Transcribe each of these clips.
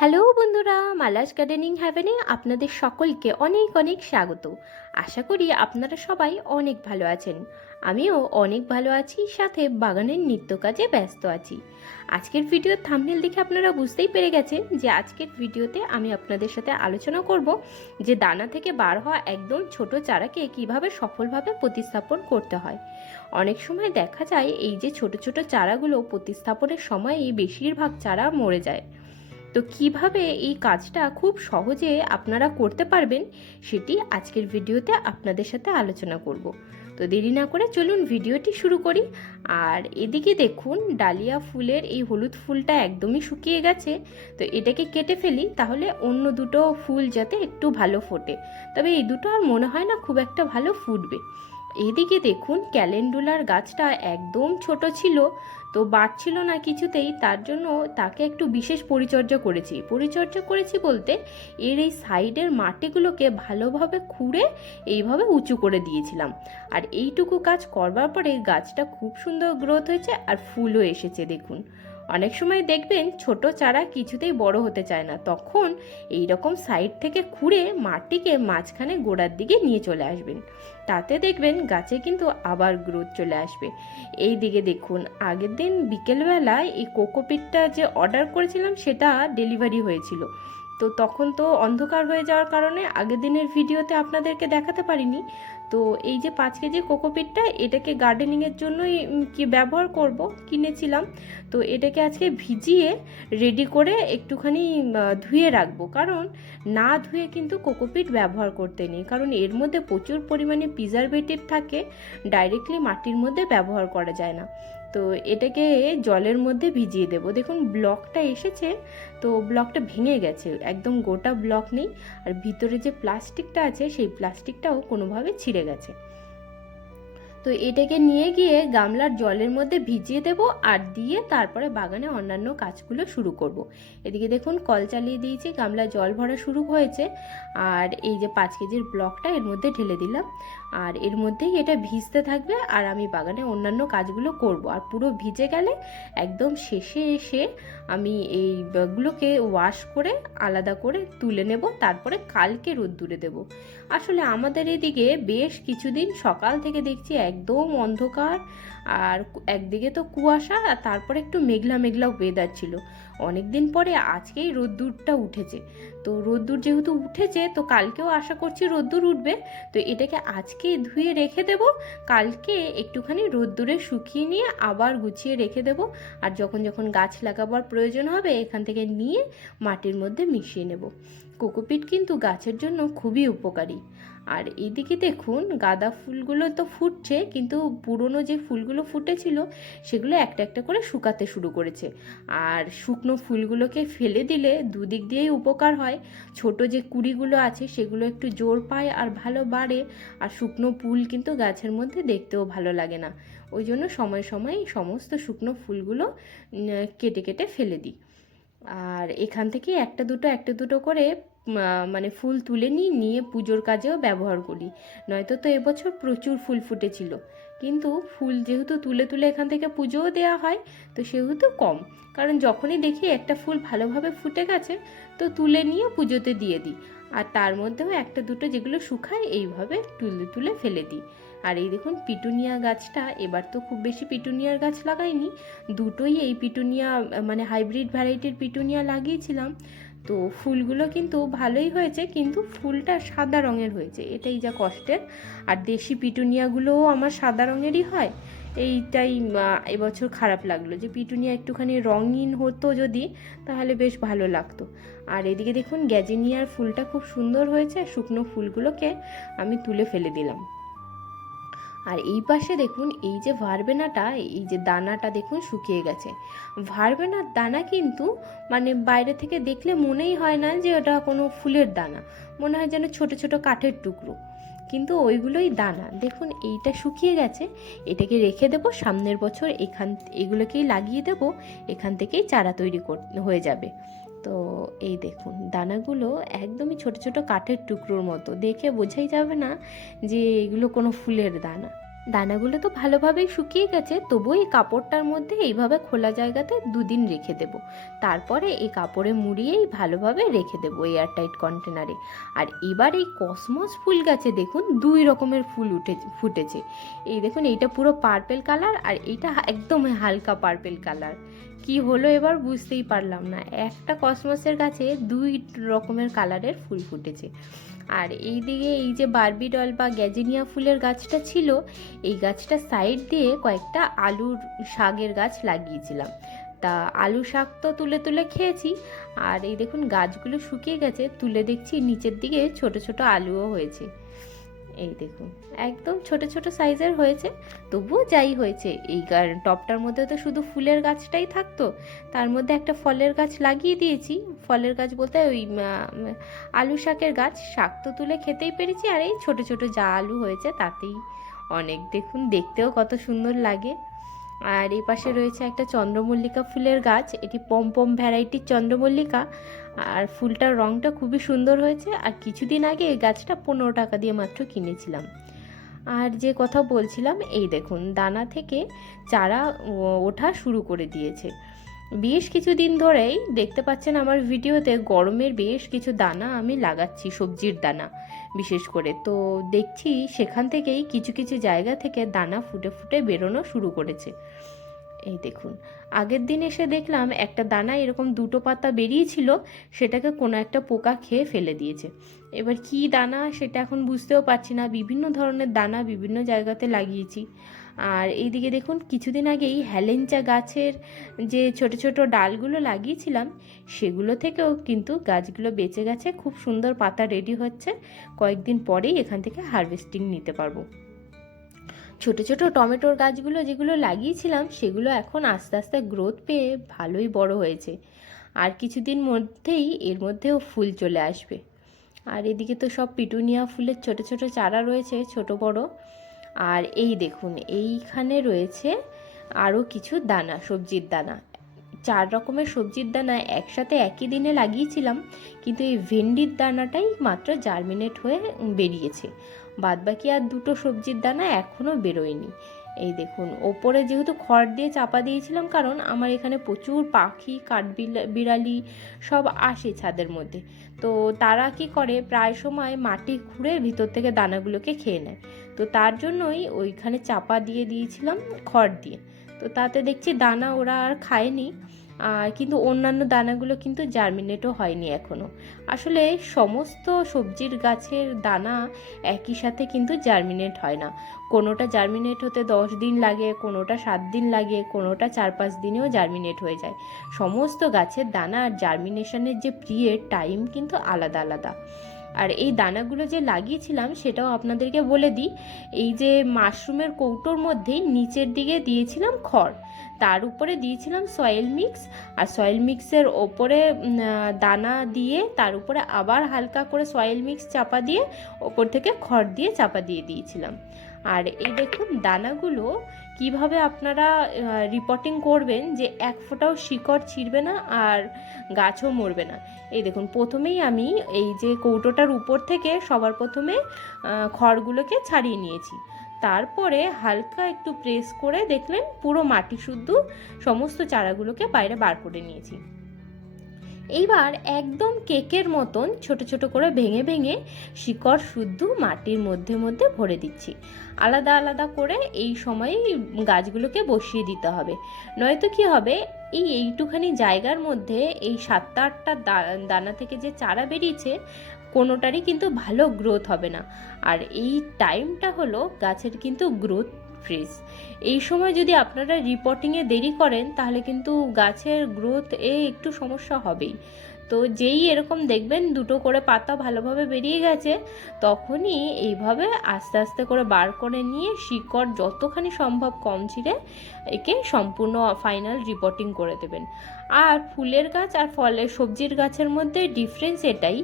Hello বন্ধুরা, Mala's gardening হ্যাভেনে আপনাদের সকলকে অনেক অনেক স্বাগত। আশা করি আপনারা সবাই অনেক ভালো আছেন। আমিও অনেক ভালো আছি, সাথে বাগানের নিত্য কাজে ব্যস্ত আছি। আজকের ভিডিওর থাম্বনেল দেখে আপনারা বুঝতেই পেরে গেছেন যে আজকের ভিডিওতে আমি আপনাদের সাথে আলোচনা করব যে দানা থেকে বার হওয়া একদম ছোট চারাকে কিভাবে সফলভাবে প্রতিস্থাপন করতে হয়। অনেক সময় দেখা যায় এই যে ছোট ছোট চারাগুলো প্রতিস্থাপনের সময়ই বেশিরভাগ চারা মরে যায়। তো কিভাবে এই কাজটা খুব সহজে আপনারা করতে পারবেন সেটি আজকের ভিডিওতে আপনাদের সাথে আলোচনা করব। তো দেরি না করে চলুন ভিডিওটি শুরু করি। আর এদিকে দেখুন, ডালিয়া ফুলের এই হলুদ ফুলটা একদমই শুকিয়ে গেছে। তো এটাকে কেটে ফেলি, তাহলে অন্য দুটো ফুল যাতে একটু ভালো ফোটে। তবে এই দুটো আর মনে হয় না খুব একটা ভালো ফুটবে। এদিকে দেখুন, ক্যালেন্ডুলার গাছটা একদম ছোট ছিল, তো বাড়ছিল না কিছুতেই। তার জন্য তাকে একটু বিশেষ পরিচর্যা করেছি বলতে এর এই সাইডের মাটিগুলোকে ভালোভাবে খুঁড়ে এইভাবে উঁচু করে দিয়েছিলাম। আর এইটুকু কাজ করবার পরে গাছটা খুব সুন্দর গ্রোথ হয়েছে আর ফুলও এসেছে। দেখুন, অনেক সময় দেখবেন ছোট চারা কিছুতেই বড় হতে চায় না, তখন এই রকম সাইড থেকে খুঁড়ে মাটিকে মাঝখানে গোড়ার দিকে নিয়ে চলে আসবেন, তাতে দেখবেন গাছে কিন্তু আবার গ্রোথ চলে আসবে। এই দিকে দেখুন, আগের দিন বিকেলবেলায় এই কোকোপিটটা যে অর্ডার করেছিলাম সেটা ডেলিভারি হয়েছিল। তো তখন তো অন্ধকার হয়ে যাওয়ার কারণে আগের দিনের ভিডিওতে আপনাদেরকে দেখাতে পারিনি। তো এই যে 5 কেজি কোকোপিটটা, এটাকে গার্ডেনিংয়ের জন্যই কি ব্যবহার করব কিনেছিলাম। তো এটাকে আজকে ভিজিয়ে রেডি করে একটুখানি ধুয়ে রাখবো, কারণ না ধুয়ে কিন্তু কোকোপিট ব্যবহার করতে নেই, কারণ এর মধ্যে প্রচুর পরিমাণে প্রিজারভেটিভ থাকে, ডাইরেক্টলি মাটির মধ্যে ব্যবহার করা যায় না। তো এটাকে জলের মধ্যে ভিজিয়ে দেব। দেখুন ব্লকটা এসেছে, তো ব্লকটা ভেঙে গেছে, একদম গোটা ব্লক নেই। আর ভিতরে যে প্লাস্টিকটা আছে সেই প্লাস্টিকটাও কোনোভাবে ছিঁড়ে গেছে। তো এটাকে নিয়ে গিয়ে গামলার জলের মধ্যে ভিজিয়ে দেব, আর দিয়ে তারপরে বাগানে অন্যান্য কাজগুলো শুরু করব। এদিকে দেখুন, কল চালিয়ে দিয়েছি, গামলা জল ভরা শুরু হয়েছে। আর এই যে 5 কেজির ব্লকটা এর মধ্যে ঢেলে দিলাম, আর এর মধ্যেই এটা ভিজতে থাকবে আর আমি বাগানে অন্যান্য কাজগুলো করব। আর পুরো ভিজে গেলে একদম শেষে এসে আমি এইগুলোকে ওয়াশ করে আলাদা করে তুলে নেব, তারপরে কালকে রোদ্দুরে দেব। আসলে আমাদের এদিকে বেশ কিছুদিন সকাল থেকে দেখছি একদম অন্ধকার, আর একদিকে তো কুয়াশা, আর তারপরে একটু মেঘলা মেঘলা ওয়েদার ছিল। অনেক দিন পরে আজকেই রোদ্দুরটা উঠেছে। তো রোদ্দুর যেহেতু উঠেছে, তো কালকেও আশা করছি রোদ্দুর উঠবে। তো এটাকে আজকেই ধুয়ে রেখে দেব, কালকে একটুখানি রোদ্দুরে শুকিয়ে নিয়ে আবার গুছিয়ে রেখে দেব। আর যখন যখন গাছ লাগাবার প্রয়োজন হবে এখান থেকে নিয়ে মাটির মধ্যে মিশিয়ে নেব। কোকোপিট কিন্তু গাছের জন্য খুবই উপকারী। আর এইদিকে দেখুন, গাঁদা ফুলগুলো তো ফুটছে, কিন্তু পুরনো যে ফুলগুলো ফুটেছিল সেগুলো একটা একটা করে শুকাতে শুরু করেছে। আর শুকনো ফুলগুলোকে ফেলে দিলে দুদিক দিয়েই উপকার হয়। ছোট যে কুঁড়িগুলো আছে সেগুলো একটু জোর পায় আর ভালো বাড়ে। আর শুকনো ফুল কিন্তু গাছের মধ্যে দেখতেও ভালো লাগে না। ওই জন্য সময় সময় সমস্ত শুকনো ফুলগুলো কেটে কেটে ফেলে দিই। আর এখান থেকে একটা দুটো করে মানে ফুল তুলে নিয়ে পুজোর কাজেও ব্যবহার করি। নয়তো তো এবছর প্রচুর ফুল ফুটেছিল, কিন্তু ফুল যেহেতু তুলে তুলে এখান থেকে পুজোও দেওয়া হয়, তো সেহেতু কম। কারণ যখনই দেখি একটা ফুল ভালোভাবে ফুটে গেছে, তো তুলে নিয়ে পুজোতে দিয়ে দিই। আর তার মধ্যেও একটা দুটো যেগুলো শুকায় এইভাবে তুলে তুলে ফেলে দিই। আর এই দেখুন, পিটুনিয়া গাছটা এবার তো খুব বেশি পিটুনিয়ার গাছ লাগাইনি, দুটোই এই পিটুনিয়া মানে হাইব্রিড ভ্যারাইটির পিটুনিয়া লাগিয়েছিলাম। তো ফুলগুলো কিন্তু ভালোই হয়েছে, কিন্তু ফুলটা সাদা রঙের হয়েছে, এটাই যা কষ্টের। আর দেশি পিটুনিয়াগুলোও আমার সাদা রঙেরই হয়। এইটাই এবছর খারাপ লাগলো, যে পিটুনিয়া একটুখানি রঙিন হতো যদি, তাহলে বেশ ভালো লাগতো। আর এদিকে দেখুন, গ্যাজিনিয়ার ফুলটা খুব সুন্দর হয়েছে, শুকনো ফুলগুলোকে আমি তুলে ফেলে দিলাম। আর এই পাশে দেখুন, এই যে ভারবেনাটা, এই যে দানাটা দেখুন শুকিয়ে গেছে। ভারবেনার দানা কিন্তু মানে বাইরে থেকে দেখলে মনেই হয় না যে ওটা কোনো ফুলের দানা, মনে হয় যেন ছোট ছোট কাঠের টুকরো, কিন্তু ওইগুলোই দানা। দেখুন এইটা শুকিয়ে গেছে, এটাকে রেখে দেব, সামনের বছর এগুলোকেই লাগিয়ে দেব, এখান থেকেই চারা তৈরি হয়ে যাবে। তো এই দেখুন, দানাগুলো একদমই ছোট ছোট কাঠের টুকরোর মতো, দেখে বোঝাই যাবে না যে এগুলো কোনো ফুলের দানা। দানাগুলো তো ভালোভাবেই শুকিয়ে গেছে, তবুও এই কাপড়টার মধ্যে এইভাবে খোলা জায়গাতে 2 দিন রেখে দেব। তারপরে এই কাপড়ে মুড়িয়েই ভালোভাবে রেখে দেবো এয়ারটাইট কন্টেনারে। আর এবার এই কসমস ফুল গাছে দেখুন 2 রকমের ফুল ফুটেছে। এই দেখুন, এইটা পুরো পার্পেল কালার আর এইটা একদম হালকা পার্পেল কালার। কি হলো এবার বুঝতেই পারলাম না, একটা কসমসের গাছে 2 রকমের কালারের ফুল ফুটেছে। আর এই দিকে এই যে বারবি ডল বা গ্যাজিনিয়া ফুলের গাছটা ছিল, এই গাছটা সাইড দিয়ে কয়েকটা আলুর শাকের গাছ লাগিয়েছিলাম। তা আলু শাক তো তুলে তুলে খেয়েছি। আর এই দেখুন গাছগুলো শুকিয়ে গেছে, তুলে দেখছি নিচের দিকে ছোট ছোট আলুও হয়েছে। এই দেখুন একদম ছোট ছোট সাইজের হয়েছে, তবুও যাই হয়েছে, এই টবটার মধ্যে তো শুধু ফুলের গাছটাই থাকতো, তার মধ্যে একটা ফলের গাছ লাগিয়ে দিয়েছি। ফলের গাছ বলতে ওই আলু শাকের গাছ, শাক তো তুলে খেতেই পেরেছি, আর এই ছোট ছোট যা আলু হয়েছে তাতেই অনেক। দেখুন দেখতেও কত সুন্দর লাগে। আর এই পাশে রয়েছে একটা চন্দ্রমল্লিকা ফুলের গাছ, এটি পম ভ্যারাইটির চন্দ্রমল্লিকা। আর ফুলটার রঙটা খুবই সুন্দর হয়েছে। আর কিছুদিন আগে এই গাছটা 15 টাকা দিয়ে মাত্র কিনেছিলাম। আর যে কথা বলছিলাম, এই দেখুন দানা থেকে চারা ওঠা শুরু করে দিয়েছে। বেশ কিছুদিন ধরেই দেখতে পাচ্ছেন আমার ভিডিওতে গরমের বেশ কিছু দানা আমি লাগাচ্ছি, সবজির দানা বিশেষ করে। তো দেখছি সেখান থেকেই কিছু কিছু জায়গা থেকে দানা ফুটে ফুটে বেরোনো শুরু করেছে। এই দেখুন, আগের দিন এসে দেখলাম একটা দানা এরকম 2টো পাতা বেরিয়েছিল, সেটাকে কোনো একটা পোকা খেয়ে ফেলে দিয়েছে। এবার কি দানা সেটা এখন বুঝতেও পারছি না, বিভিন্ন ধরনের দানা বিভিন্ন জায়গাতে লাগিয়েছি। আর এইদিকে দেখুন কিছুদিন আগেই হেলেঞ্চা গাছের যে ছোট ছোট ডালগুলো লাগিয়েছিলাম, সেগুলো থেকেও কিন্তু গাছগুলো বেঁচে গেছে, খুব সুন্দর পাতা রেডি হচ্ছে। কয়েকদিন পরেই এখান থেকে হারভেস্টিং নিতে পারবো। ছোট ছোট টমেটোর গাছগুলো যেগুলো লাগিয়েছিলাম, সেগুলো এখন আস্তে আস্তে গ্রোথ পেয়ে ভালোই বড় হয়েছে। আর কিছুদিন মধ্যেই এর মধ্যেও ফুল চলে আসবে। আর এদিকে তো সব পিটুনিয়া ফুলের ছোট ছোট চারা রয়েছে, ছোট বড়। আর এই দেখুন এইখানে রয়েছে আরও কিছু দানা, সবজির দানা। 4 রকমের সবজির দানা একসাথে একই দিনে লাগিয়েছিলাম, কিন্তু এই ভেন্ডির দানাটাই মাত্র জার্মিনেট হয়ে বেরিয়েছে। বাদবাকি আর 2টো সবজির দানা এখনও বেরোয়নি। এই দেখুন ওপরে যেহেতু খড় দিয়ে চাপা দিয়েছিলাম, কারণ আমার এখানে প্রচুর পাখি, বিড়ালি সব আসে ছাদের মধ্যে। তো তারা কি করে, প্রায় সময় মাটি খুঁড়ে ভিতর থেকে দানাগুলোকে খেয়ে নেয়। তো তার জন্যই ওইখানে চাপা দিয়ে দিয়েছিলাম খড় দিয়ে। তো তাতে দেখছি দানা ওরা আর খায়নি। কিন্তু অন্যান্য দানাগুলো কিন্তু জার্মিনেটও হয়নি এখনও। আসলে সমস্ত সবজির গাছের দানা একই সাথে কিন্তু জার্মিনেট হয় না। কোনোটা জার্মিনেট হতে 10 দিন লাগে, কোনোটা 7 দিন লাগে, কোনোটা 4-5 দিনেও জার্মিনেট হয়ে যায়। সমস্ত গাছের দানা আর জার্মিনেশনের যে পিরিয়ড টাইম কিন্তু আলাদা আলাদা। আর এই দানাগুলো যে লাগিয়েছিলাম সেটাও আপনাদেরকে বলে দিই। এই যে মাশরুমের কৌটোর মধ্যেই নিচের দিকে দিয়েছিলাম খড়, তার উপরে দিয়েছিলাম সয়েল মিক্স, আর সয়েল মিক্সের ওপরে দানা দিয়ে তার উপরে আবার হালকা করে সয়েল মিক্স চাপা দিয়ে ওপর থেকে খড় দিয়ে চাপা দিয়ে দিয়েছিলাম। আর এই দেখুন দানাগুলো কিভাবে আপনারা রিপোর্টিং করবেন যে এক ফোঁটাও শিকড় ছিঁড়বে না আর গাছও মরবে না। এই দেখুন প্রথমেই আমি এই যে কৌটোটার উপর থেকে সবার প্রথমে খড়গুলোকে ছাড়িয়ে নিয়েছি, তারপরে হালকা একটু প্রেস করে দেখলেন পুরো মাটি শুদ্ধ সমস্ত চারাগুলোকে বাইরে বার করে নিয়েছি। এইবার একদম কেকের মতন ছোট ছোট করে ভেঙে ভেঙে শিকড় শুদ্ধ মাটির মধ্যে মধ্যে ভরে দিচ্ছি। আলাদা আলাদা করে এই সময়েই গাছগুলোকে বসিয়ে দিতে হবে, নয়তো কি হবে, এইটুখানি জায়গার মধ্যে এই 7-8টা দানা থেকে যে চারা বেরিয়েছে কোনোটারই কিন্তু ভালো গ্রোথ হবে না। আর এই টাইমটা হলো গাছের কিন্তু গ্রোথ ফ্রিজ। এই সময় যদি আপনারা রিপোর্টিংয়ে দেরি করেন তাহলে কিন্তু গাছের গ্রোথ একটু সমস্যা হবেই। তো যেই এরকম দেখবেন 2টো করে পাতা ভালোভাবে বেরিয়ে গেছে, তখনই এইভাবে আস্তে আস্তে করে বার করে নিয়ে শিকড় যতখানি সম্ভব কম ছিঁড়ে একে সম্পূর্ণ ফাইনাল রিপোর্টিং করে দেবেন। আর ফুলের গাছ আর ফলের সবজির গাছের মধ্যে ডিফারেন্স এটাই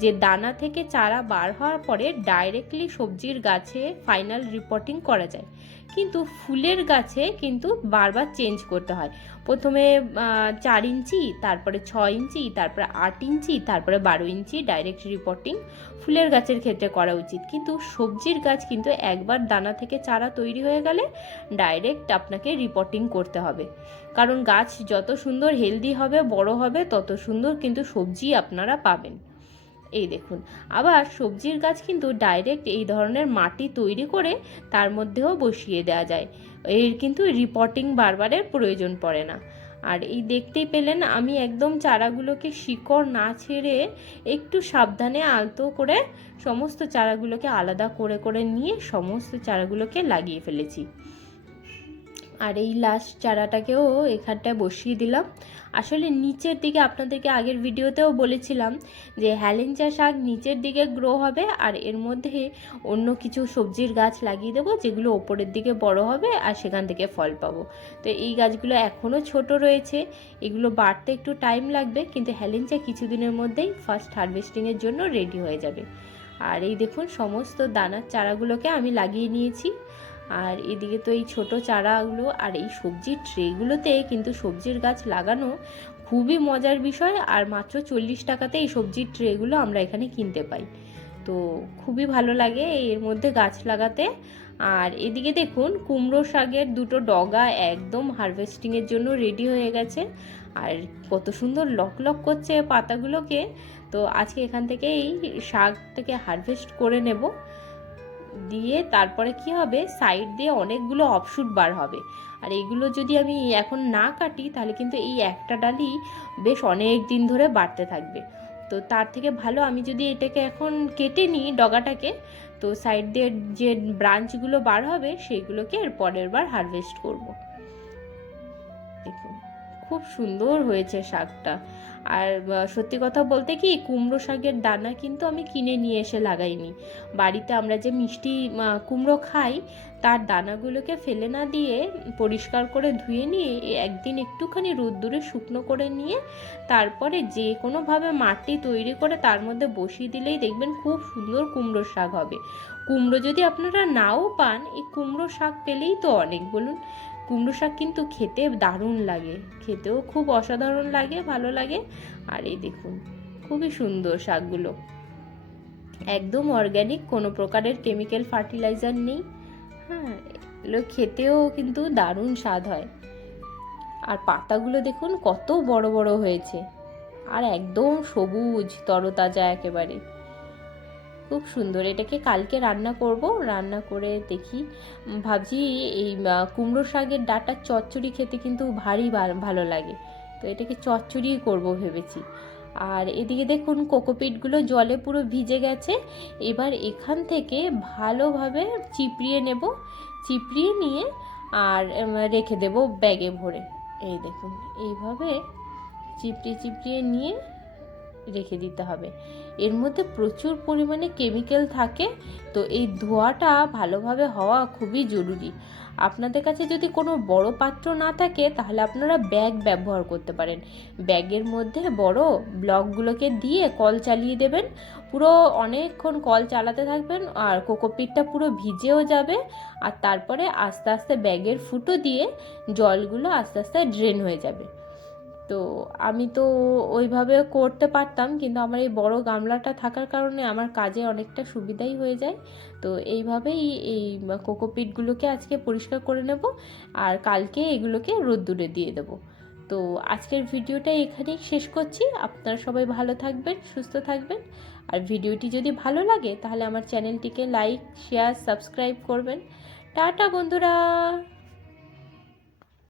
যে দানা থেকে চারা বার হওয়ার পরে ডাইরেক্টলি সবজির গাছে ফাইনাল রিপোর্টিং করা যায়, কিন্তু ফুলের গাছে কিন্তু বারবার চেঞ্জ করতে হয়। প্রথমে 4 ইঞ্চি, তারপরে 6 ইঞ্চি, তারপরে 8 ইঞ্চি, তারপরে 12 ইঞ্চি ডাইরেক্ট রিপোর্টিং ফুলের গাছের ক্ষেত্রে করা উচিত। কিন্তু সবজির গাছ কিন্তু একবার দানা থেকে চারা তৈরি হয়ে গেলে ডাইরেক্ট আপনাকে রিপোর্টিং করতে হবে, কারণ গাছ যত সুন্দর হেলদি হবে, বড় হবে, তত সুন্দর কিন্তু সবজি আপনারা পাবেন। এই দেখুন, আবার সবজির গাছ কিন্তু ডাইরেক্ট এই ধরনের মাটি তৈরি করে তার মধ্যেও বসিয়ে দেওয়া যায়, এর কিন্তু রিপোর্টিং বারবারের প্রয়োজন পড়ে না। আর এই দেখতেই পেলেন আমি একদম চারাগুলোকে শিকড় না ছেড়ে একটু সাবধানে আলতো করে সমস্ত চারাগুলোকে আলাদা করে করে নিয়ে সমস্ত চারাগুলোকে লাগিয়ে ফেলেছি। আর এই লাস্ট চারাটাকেও এখানটায় বসিয়ে দিলাম। আসলে নিচের দিকে আপনাদেরকে আগের ভিডিওতেও বলেছিলাম যে হেলেঞ্চা শাক নিচের দিকে গ্রো হবে, আর এর মধ্যে অন্য কিছু সবজির গাছ লাগিয়ে দেবো যেগুলো ওপরের দিকে বড় হবে আর সেখান থেকে ফল পাবো। তো এই গাছগুলো এখনও ছোট রয়েছে, এগুলো বাড়তে একটু টাইম লাগবে, কিন্তু হেলেঞ্চা কিছুদিনের মধ্যেই ফার্স্ট হারভেস্টিংয়ের জন্য রেডি হয়ে যাবে। আর এই দেখুন সমস্ত দানার চারাগুলোকে আমি লাগিয়ে নিয়েছি। আর এদিকে তো এই ছোট চারাগুলো আর এই সবজির ট্রেগুলোতে কিন্তু সবজির গাছ লাগানো খুবই মজার বিষয়, আর মাত্র 40 টাকাতে এই সবজির ট্রেগুলো আমরা এখানে কিনতে পাই। তো খুবই ভালো লাগে এর মধ্যে গাছ লাগাতে। আর এদিকে দেখুন কুমড়ো শাকের দুটো ডগা একদম হারভেস্টিংয়ের জন্য রেডি হয়ে গেছে, আর কত সুন্দর লক লক করছে পাতাগুলোকে। তো আজকে এখান থেকে এই শাকটাকে হারভেস্ট করে নেব, দিয়ে তারপরে কি হবে, সাইড দিয়ে অনেকগুলো অফশুট বার হবে। আর এইগুলো যদি আমি এখন না কাটি তাহলে কিন্তু এই একটা ডালই বেশ অনেক দিন ধরে বাড়তে থাকবে। তো তার থেকে ভালো আমি যদি এটাকে এখন কেটে নিই ডগাটাকে, তো সাইড দিয়ে যে ব্রাঞ্চগুলো বার হবে সেইগুলোকে এর পরের বার হারভেস্ট করব। দেখুন খুব সুন্দর হয়েছে শাকটা। আর সত্যি কথা বলতে কি, কুমড়ো শাকের দানা কিন্তু আমি কিনে নিয়ে এসে লাগাইনি, বাড়িতে আমরা যে মিষ্টি কুমড়ো খাই তার দানাগুলোকে ফেলে না দিয়ে পরিষ্কার করে ধুয়ে নিয়ে একদিন একটুখানি রোদ্দুরে শুকনো করে নিয়ে তারপরে যে কোনোভাবে মাটি তৈরি করে তার মধ্যে বসিয়ে দিলেই দেখবেন খুব সুন্দর কুমড়ো শাক হবে। কুমড়ো যদি আপনারা নাও পান, এই কুমড়ো শাক পেলেই তো অনেক, বলুন। কুমড়ো শাক কিন্তু খেতে দারুণ লাগে, খেতেও খুব অসাধারণ লাগে, ভালো লাগে। আর এই দেখুন খুবই সুন্দর শাকগুলো, একদম অর্গ্যানিক, কোনো প্রকারের কেমিক্যাল ফার্টিলাইজার নেই। হ্যাঁ, এগুলো খেতেও কিন্তু দারুণ স্বাদ হয়। আর পাতাগুলো দেখুন কত বড় বড় হয়েছে, আর একদম সবুজ তরতাজা একেবারে, খুব সুন্দর। এটাকে কালকে রান্না করব, রান্না করে দেখি, ভাবছি এই কুমড়ো শাকের ডাঁটার চচ্চড়ি খেতে কিন্তু ভারী ভালো লাগে, তো এটাকে চচ্চড়ি করব ভেবেছি। আর এদিকে দেখুন কোকোপিটগুলো জলে পুরো ভিজে গেছে, এবার এখান থেকে ভালোভাবে চিপড়িয়ে নেব, চিপড়িয়ে নিয়ে আর রেখে দেব ব্যাগে ভরে। এই দেখুন এইভাবে চিপড়িয়ে চিপড়িয়ে নিয়ে রেখে দিতে হবে। এর মধ্যে প্রচুর পরিমাণে কেমিক্যাল থাকে, তো এই ধোয়াটা ভালোভাবে হওয়া খুবই জরুরি। আপনাদের কাছে যদি কোনো বড় পাত্র না থাকে তাহলে আপনারা ব্যাগ ব্যবহার করতে পারেন, ব্যাগের মধ্যে বড় ব্লকগুলোকে দিয়ে কল চালিয়ে দেবেন, পুরো অনেকক্ষণ কল চালাতে থাকবেন আর কোকোপিটটা পুরো ভিজেও যাবে, আর তারপরে আস্তে আস্তে ব্যাগের ফুটো দিয়ে জলগুলো আস্তে আস্তে ড্রেন হয়ে যাবে। তো আমি তো ওইভাবে করতে পারতাম, কিন্তু আমার এই বড় গামলাটা থাকার কারণে আমার কাজে অনেকটা সুবিধাই হয়ে যায়। তো এইভাবেই এই কোকোপিটগুলোকে আজকে পরিষ্কার করে নেব, আর কালকে এগুলোকে রোদ্দুরে দিয়ে দেব। তো আজকের ভিডিওটা এখানেই শেষ করছি। আপনারা সবাই ভালো থাকবেন, সুস্থ থাকবেন, আর ভিডিওটি যদি ভালো লাগে তাহলে আমার চ্যানেলটিকে লাইক, শেয়ার, সাবস্ক্রাইব করবেন। টাটা বন্ধুরা।